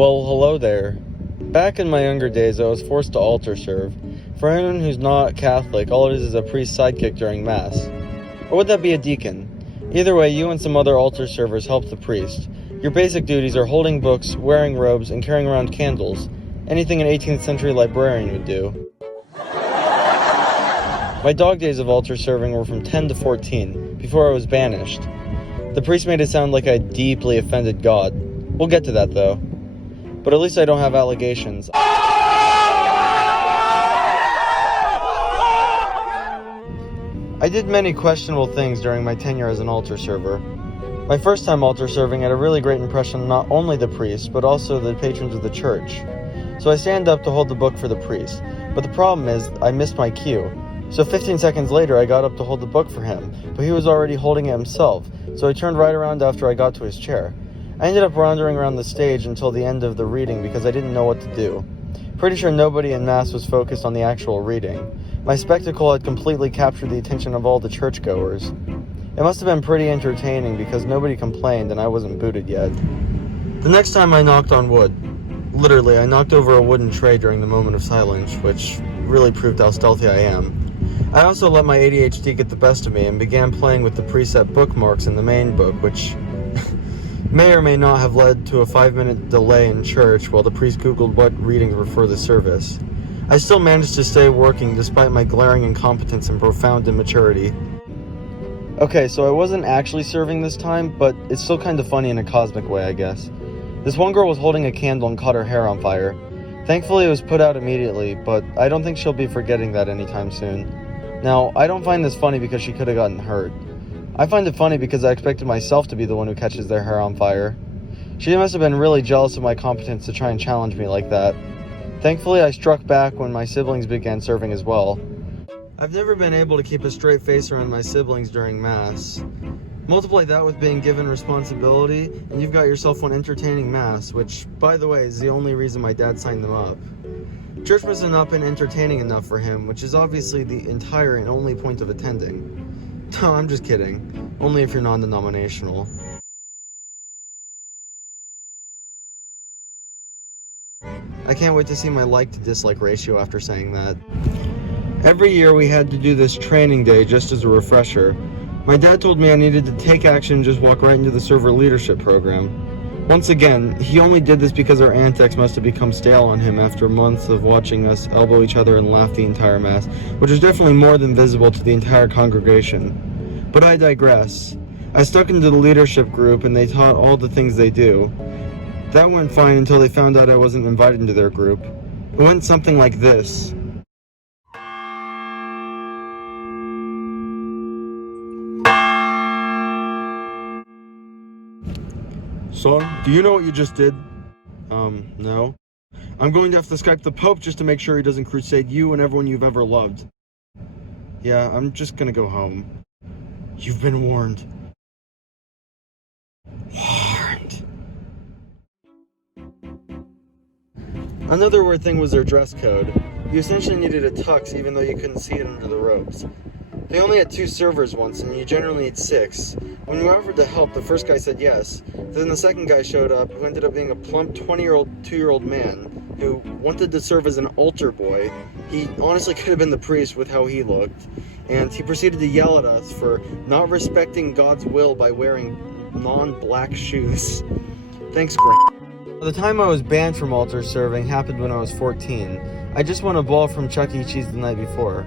Well, hello there. Back in my younger days, I was forced to altar serve. For anyone who's not Catholic, all it is a priest's sidekick during Mass. Or would that be a deacon? Either way, you and some other altar servers help the priest. Your basic duties are holding books, wearing robes, and carrying around candles. Anything an 18th century librarian would do. My dog days of altar serving were from 10 to 14, before I was banished. The priest made it sound like I deeply offended God. We'll get to that, though. But at least I don't have allegations. I did many questionable things during my tenure as an altar server. My first time altar serving had a really great impression on not only the priest, but also the patrons of the church. So I stand up to hold the book for the priest, but the problem is I missed my cue. So 15 seconds later I got up to hold the book for him, but he was already holding it himself, so I turned right around after I got to his chair. I ended up wandering around the stage until the end of the reading because I didn't know what to do. Pretty sure nobody in Mass was focused on the actual reading. My spectacle had completely captured the attention of all the churchgoers. It must have been pretty entertaining because nobody complained and I wasn't booted yet. The next time I knocked on wood, literally I knocked over a wooden tray during the moment of silence, which really proved how stealthy I am. I also let my ADHD get the best of me and began playing with the preset bookmarks in the main book, which may or may not have led to a 5-minute delay in church while the priest googled what readings were for the service. I still managed to stay working despite my glaring incompetence and profound immaturity. Okay, so I wasn't actually serving this time, but it's still kind of funny in a cosmic way, I guess. This one girl was holding a candle and caught her hair on fire. Thankfully it was put out immediately, but I don't think she'll be forgetting that anytime soon. Now, I don't find this funny because she could have gotten hurt. I find it funny because I expected myself to be the one who catches their hair on fire. She must have been really jealous of my competence to try and challenge me like that. Thankfully, I struck back when my siblings began serving as well. I've never been able to keep a straight face around my siblings during Mass. Multiply that with being given responsibility, and you've got yourself one entertaining Mass, which, by the way, is the only reason my dad signed them up. Church must have not been entertaining enough for him, which is obviously the entire and only point of attending. No, I'm just kidding. Only if you're non-denominational. I can't wait to see my like to dislike ratio after saying that. Every year we had to do this training day just as a refresher. My dad told me I needed to take action and just walk right into the server leadership program. Once again, he only did this because our antics must have become stale on him after months of watching us elbow each other and laugh the entire Mass, which was definitely more than visible to the entire congregation. But I digress. I stuck into the leadership group and they taught all the things they do. That went fine until they found out I wasn't invited into their group. It went something like this. Son, do you know what you just did? No. I'm going to have to Skype the Pope just to make sure he doesn't crusade you and everyone you've ever loved. Yeah, I'm just gonna go home. You've been warned. Warned. Another weird thing was their dress code. You essentially needed a tux even though you couldn't see it under the robes. They only had 2 servers once, and you generally need 6. When we offered to help, the first guy said yes. Then the second guy showed up, who ended up being a plump 2-year-old man, who wanted to serve as an altar boy. He honestly could have been the priest with how he looked. And he proceeded to yell at us for not respecting God's will by wearing non-black shoes. Thanks, Grant. The time I was banned from altar serving happened when I was 14. I just won a ball from Chuck E. Cheese the night before.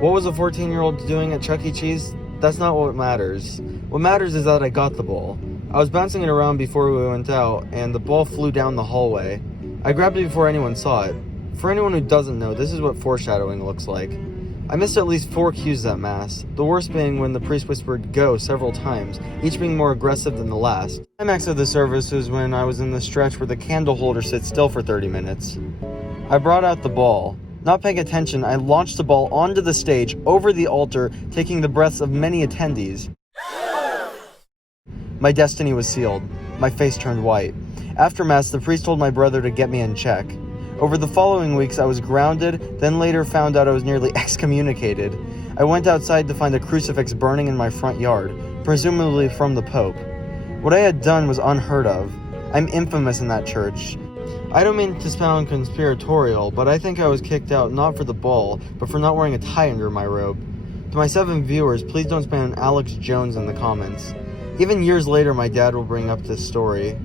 What was a 14-year-old doing at Chuck E. Cheese? That's not what matters. What matters is that I got the ball. I was bouncing it around before we went out, and the ball flew down the hallway. I grabbed it before anyone saw it. For anyone who doesn't know, this is what foreshadowing looks like. I missed at least 4 cues that Mass, the worst being when the priest whispered "go" several times, each being more aggressive than the last. The climax of the service was when I was in the stretch where the candle holder sits still for 30 minutes. I brought out the ball. Not paying attention, I launched the ball onto the stage, over the altar, taking the breaths of many attendees. My destiny was sealed. My face turned white. After Mass, the priest told my brother to get me in check. Over the following weeks, I was grounded, then later found out I was nearly excommunicated. I went outside to find a crucifix burning in my front yard, presumably from the Pope. What I had done was unheard of. I'm infamous in that church. I don't mean to sound conspiratorial, but I think I was kicked out not for the ball, but for not wearing a tie under my robe. To my 7 viewers, please don't spam Alex Jones in the comments. Even years later, my dad will bring up this story.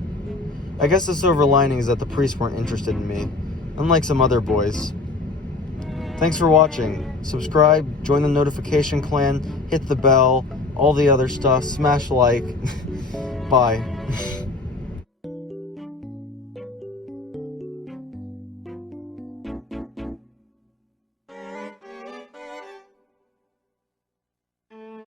I guess the silver lining is that the priests weren't interested in me, unlike some other boys. Thanks for watching. Subscribe, join the notification clan, hit the bell, all the other stuff, smash like. Bye.